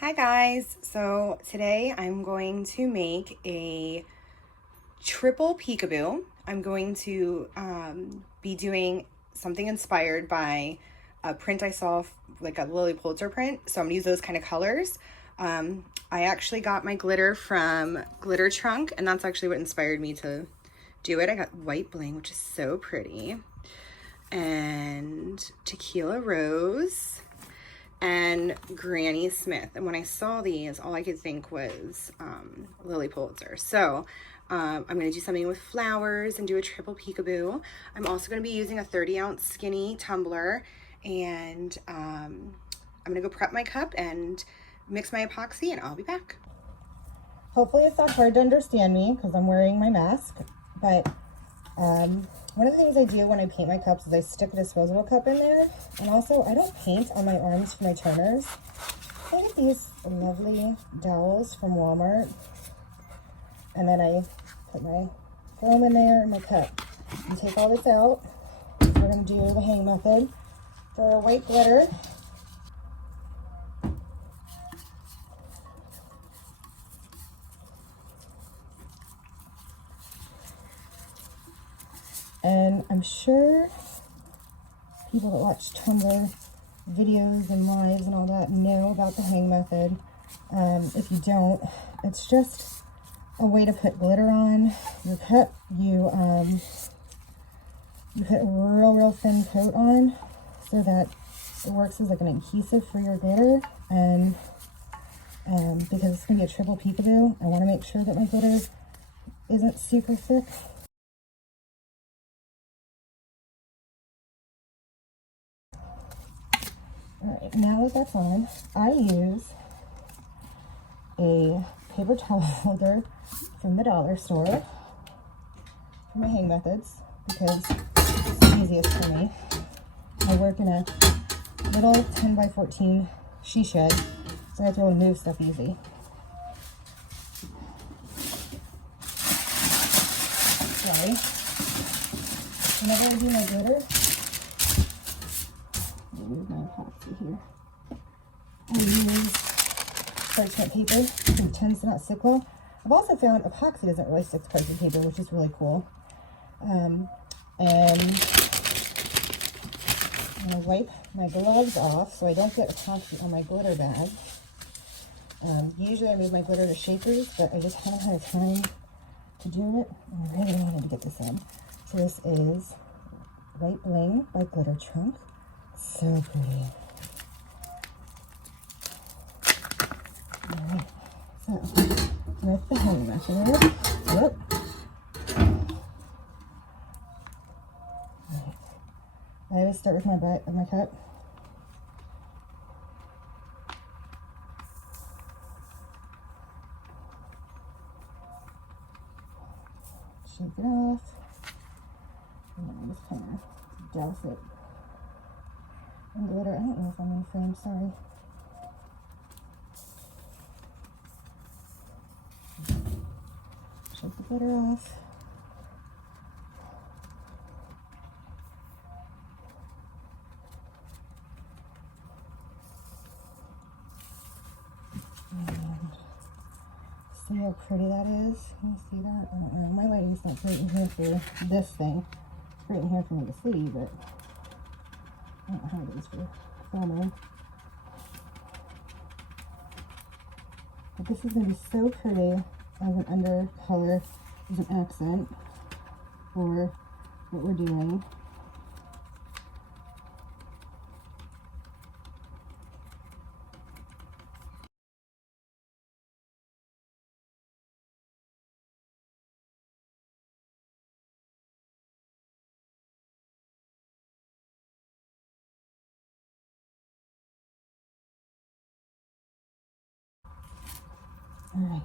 Hi guys, so today I'm going to make a triple peekaboo. I'm going to be doing something inspired by a print I saw, like a Lily Pulitzer print, so I'm gonna use those kind of colors. I actually got my glitter from Glitter Trunk, and that's actually what inspired me to do it. I got white bling, which is so pretty, and tequila rose, and Granny Smith. And when I saw these, all I could think was Lily Pulitzer. So I'm going to do something with flowers and do a triple peekaboo. I'm also going to be using a 30-ounce skinny tumbler, and I'm going to go prep my cup and mix my epoxy, and I'll be back. Hopefully it's not hard to understand me because I'm wearing my mask, but one of the things I do when I paint my cups is I stick a disposable cup in there, and also I don't paint on my arms for my turners. I get these lovely Dowels from Walmart, and then I put my foam in there in my cup. And take all this out. So we're going to do the hang method for our white glitter. And I'm sure people that watch Tumbler videos and lives and all that know about the hang method. If you don't, it's just a way to put glitter on your cup. You put a real thin coat on so that it works as like an adhesive for your glitter. And because it's going to be a triple peekaboo, I want to make sure that my glitter isn't super thick. Alright, now that that's on, I use a paper towel holder from the dollar store for my hang methods because it's the easiest for me. I work in a little 10 by 14 she shed, so I have to really move stuff easy. Okay. Whenever I do my glitter, move my epoxy here. I use parchment paper because it tends to not stick well. I've also found epoxy doesn't really stick to parchment paper, which is really cool. And I'm going to wipe my gloves off so I don't get epoxy on my glitter bag. Usually I move my glitter to shakers, but I just haven't had time to do it. I really wanted to get this in. So this is White Bling by Glitter Trunk. So pretty. Alright, so with the hang method, whoop. Right. I always start with my butt of my cup. Shake it off, and then I just kind of douse it in glitter. I don't know if I'm in frame, sorry. Shake the glitter off. And see how pretty that is? Can you see that? I don't know. My lighting's not great in here for this thing. It's great in here for me to see, but I don't know how it is for filming. But this is going to be so pretty as an undercolor, as an accent for what we're doing. Alright,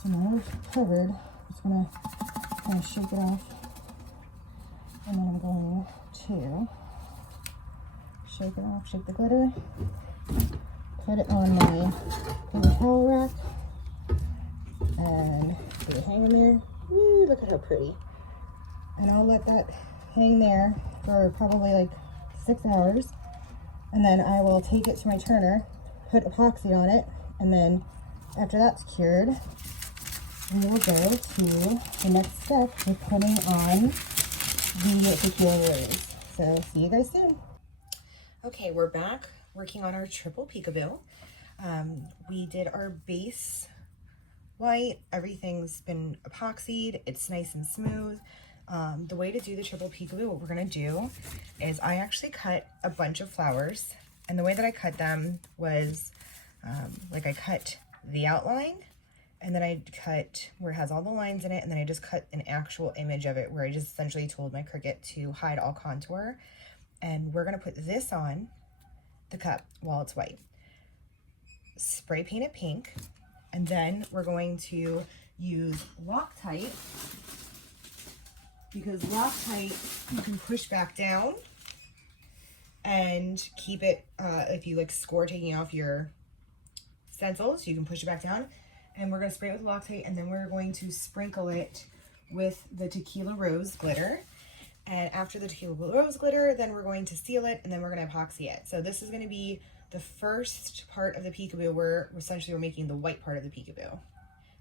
so now we're covered. I'm just going to kind of shake it off. And then I'm going to shake it off, shake the glitter, put it on my paper towel rack, and put it hang in there. Woo, look at how pretty. And I'll let that hang there for probably like 6 hours. And then I will take it to my turner, put epoxy on it, and then after that's cured, we will go to the next step with putting on the tequila rose. So see you guys soon. Okay, we're back working on our triple peekaboo. We did our base white. Everything's been epoxied. It's nice and smooth. The way to do the triple peekaboo, what we're gonna do is I actually cut a bunch of flowers, and the way that I cut them was like I cut the outline, and then I cut where it has all the lines in it, and then I just cut an actual image of it where I just essentially told my Cricut to hide all contour. And we're gonna put this on the cup while it's white. Spray paint it pink, and then we're going to use Loctite, because Loctite you can push back down and keep it, if you like score taking off your stencils, you can push it back down. And we're going to spray it with Loctite, and then we're going to sprinkle it with the Tequila Rose glitter. And after the Tequila Rose glitter, then we're going to seal it, and then we're going to epoxy it. So this is going to be the first part of the peekaboo where essentially we're making the white part of the peekaboo.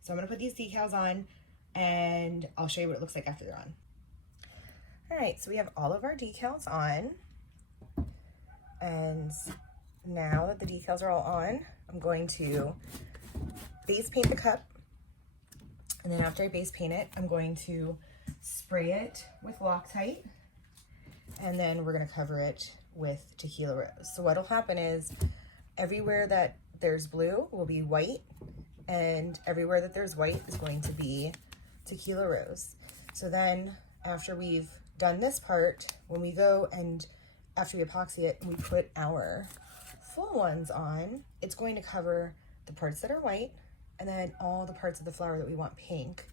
So I'm going to put these decals on, and I'll show you what it looks like after they're on. All right, so we have all of our decals on, and now that the decals are all on, I'm going to base paint the cup, and then after I base paint it, I'm going to spray it with Loctite, and then we're going to cover it with Tequila Rose. So what'll happen is everywhere that there's blue will be white, and everywhere that there's white is going to be Tequila Rose. So then after we've done this part, when we go and after we epoxy it and we put our full ones on, it's going to cover the parts that are white and then all the parts of the flower that we want pink,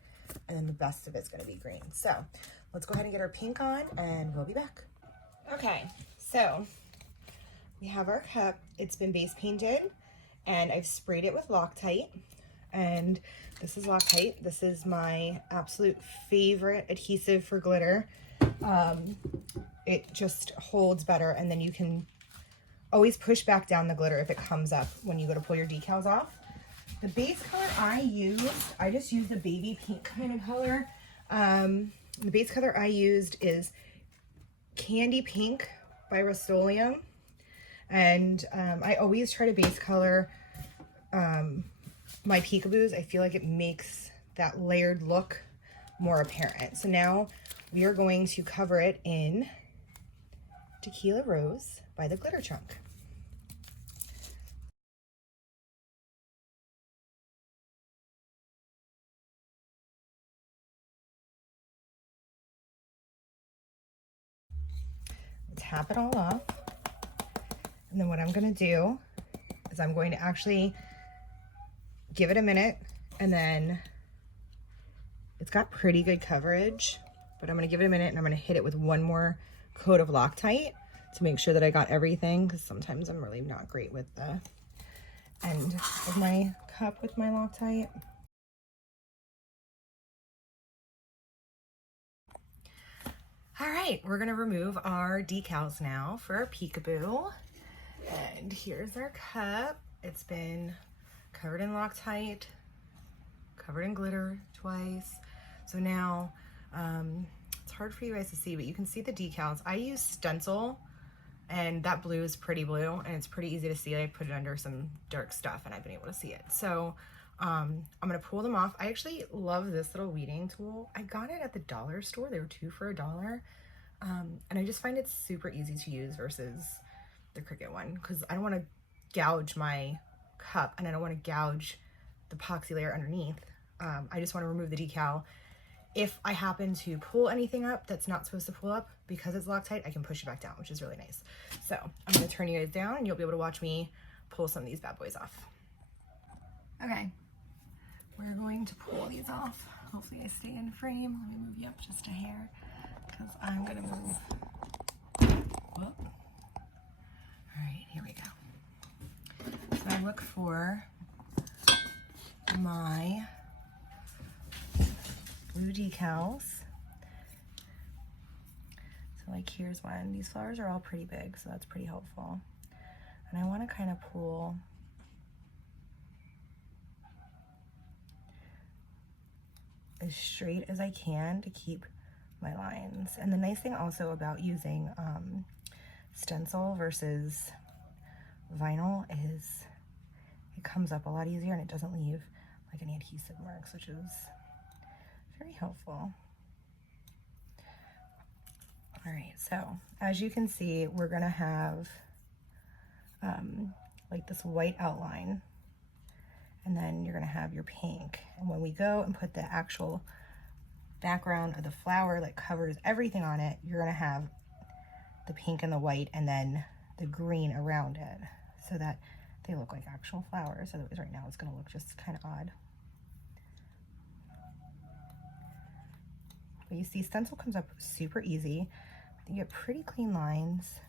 and then the best of it's going to be green. So let's go ahead and get our pink on, and we'll be back. Okay, so we have our cup. It's been base painted, and I've sprayed it with Loctite. And this is Loctite. This is my absolute favorite adhesive for glitter. It just holds better, and then you can always push back down the glitter if it comes up when you go to pull your decals off. The base color I just used a baby pink kind of color. The base color I used is Candy Pink by Rust-Oleum. And I always try to base color my peekaboos. I feel like it makes that layered look more apparent. So now we are going to cover it in Tequila Rose by the Glitter Chunk. Tap it all off, and then what I'm going to do is I'm going to actually give it a minute, and then it's got pretty good coverage, but I'm going to give it a minute, and I'm going to hit it with one more coat of Loctite to make sure that I got everything, because sometimes I'm really not great with the end of my cup with my Loctite. All right, we're gonna remove our decals now for our peekaboo. And here's our cup. It's been covered in Loctite, covered in glitter twice. So now, it's hard for you guys to see, but you can see the decals. I use stencil, and that blue is pretty blue, and it's pretty easy to see. I put it under some dark stuff, and I've been able to see it. So I'm gonna pull them off. I actually love this little weeding tool. I got it at the dollar store. They were 2 for $1. And I just find it super easy to use versus the Cricut one, because I don't want to gouge my cup, and I don't want to gouge the epoxy layer underneath. I just want to remove the decal. If I happen to pull anything up that's not supposed to pull up, because it's Loctite, I can push it back down, which is really nice. So I'm going to turn you guys down, and you'll be able to watch me pull some of these bad boys off. Okay. We're going to pull these off. Hopefully I stay in frame. Let me move you up just a hair, because I'm going to move. Whoop. All right, here we go. So I look for my blue decals. So like here's one. These flowers are all pretty big, so that's pretty helpful. And I want to kind of pull as straight as I can to keep my lines. And the nice thing also about using stencil versus vinyl is it comes up a lot easier and it doesn't leave like any adhesive marks, which is very helpful. All right, so as you can see, we're gonna have like this white outline, and then you're gonna have your pink. And when we go and put the actual background of the flower that covers everything on it, you're gonna have the pink and the white and then the green around it so that they look like actual flowers. Otherwise right now it's gonna look just kind of odd. But you see stencil comes up super easy. You get pretty clean lines.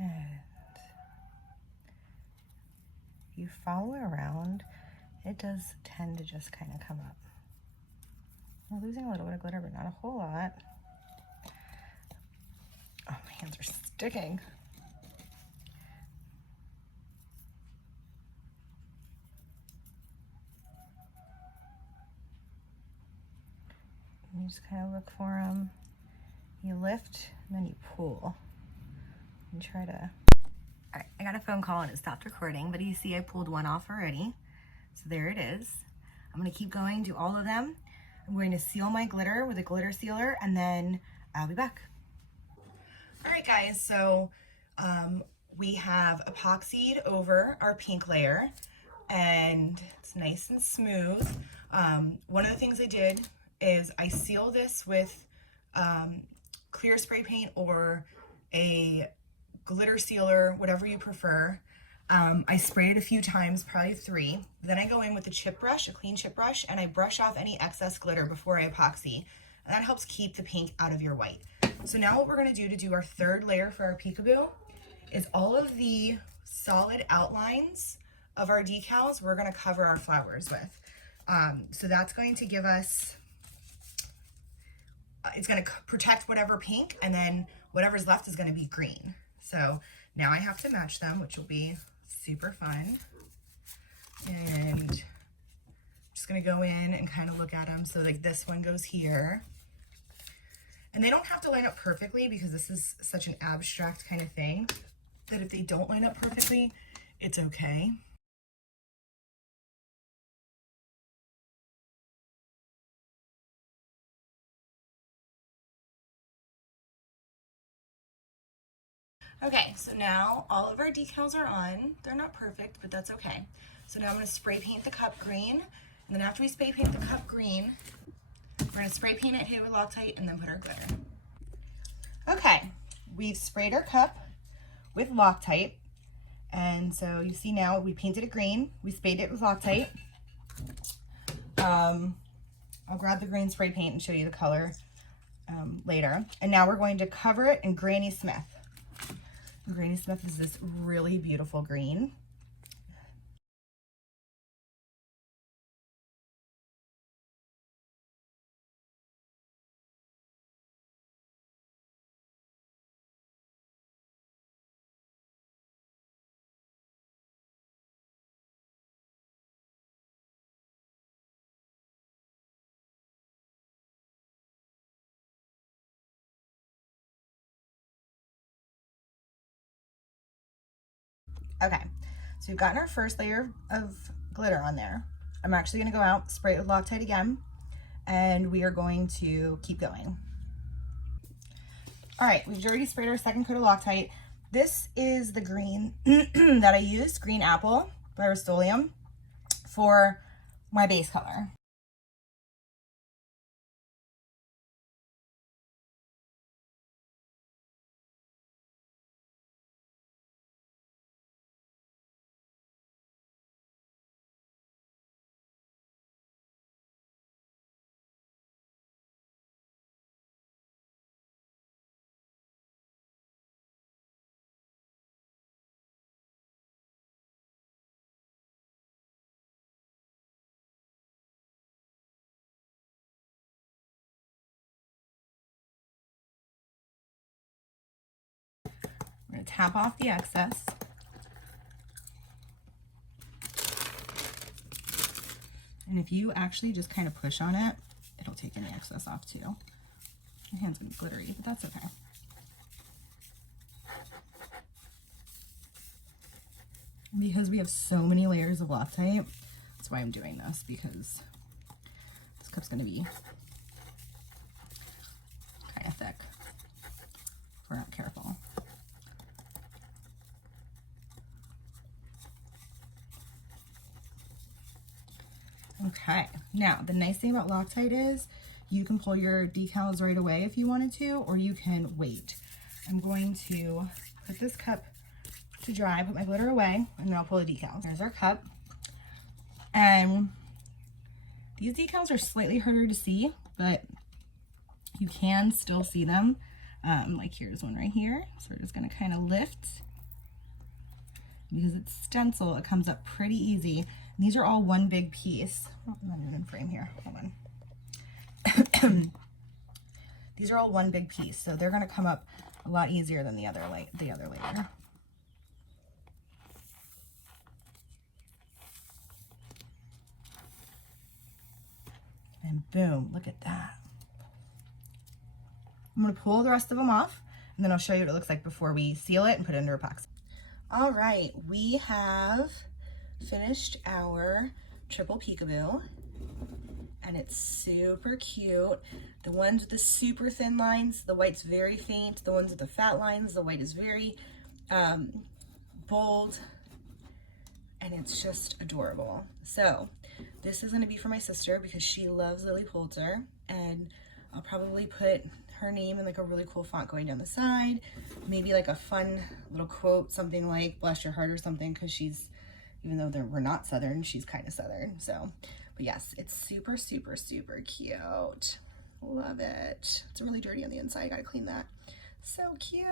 And if you follow it around, it does tend to just kind of come up. We're losing a little bit of glitter, but not a whole lot. Oh, my hands are sticking. You just kind of look for them. You lift, and then you pull. And try to... All right, I got a phone call and it stopped recording, but you see I pulled one off already. So there it is. I'm gonna keep going, do all of them. I'm going to seal my glitter with a glitter sealer, and then I'll be back. All right, guys, so we have epoxied over our pink layer, and it's nice and smooth. One of the things I did is I seal this with clear spray paint or a glitter sealer, whatever you prefer. I spray it a few times, probably 3. Then I go in with a chip brush, a clean chip brush, and I brush off any excess glitter before I epoxy. And that helps keep the pink out of your white. So now what we're gonna do to do our 3rd layer for our peekaboo is all of the solid outlines of our decals we're gonna cover our flowers with. So that's going to give us, it's gonna protect whatever pink, and then whatever's left is gonna be green. So now I have to match them, which will be super fun. And I'm just gonna go in and kind of look at them. So like this one goes here. And they don't have to line up perfectly because this is such an abstract kind of thing that if they don't line up perfectly, it's okay. Okay, so now all of our decals are on. They're not perfect, but that's okay. So now I'm gonna spray paint the cup green. And then after we spray paint the cup green, we're gonna spray paint it, hit it with Loctite, and then put our glitter. Okay, we've sprayed our cup with Loctite. And so you see now we painted it green. We sprayed it with Loctite. I'll grab the green spray paint and show you the color later. And now we're going to cover it in Granny Smith. Granny Smith is this really beautiful green. Okay, so we've gotten our first layer of glitter on there. I'm actually gonna go out, spray it with Loctite again, and we are going to keep going. All right, we've already sprayed our second coat of Loctite. This is the green that I used, Green Apple by Rust-Oleum, for my base color. I'm going to tap off the excess. And if you actually just kind of push on it, it'll take any excess off too. My hand's gonna be glittery, but that's okay. And because we have so many layers of Loctite, that's why I'm doing this, because this cup's gonna be kind of thick if we're not careful. Okay, now the nice thing about Loctite is you can pull your decals right away if you wanted to, or you can wait. I'm going to put this cup to dry, put my glitter away, and then I'll pull the decals. There's our cup. And these decals are slightly harder to see, but you can still see them. Like here's one right here. So we're just gonna kind of lift. Because it's stencil, it comes up pretty easy. And these are all one big piece. Oh, I'm not even in frame here, hold on. These are all one big piece, so they're gonna come up a lot easier than the other layer. And boom, look at that. I'm gonna pull the rest of them off, and then I'll show you what it looks like before we seal it and put it into epoxy. All right, we have finished our triple peekaboo, and it's super cute. The ones with the super thin lines, the white's very faint. The ones with the fat lines, the white is very bold, and it's just adorable. So this is gonna be for my sister because she loves Lily Poulter, and I'll probably put her name in like a really cool font going down the side, maybe like a fun little quote, something like bless your heart or something, because she's, even though we're not Southern, she's kind of Southern. So, but yes, it's super, super, super cute. Love it. It's really dirty on the inside. I gotta clean that. So cute.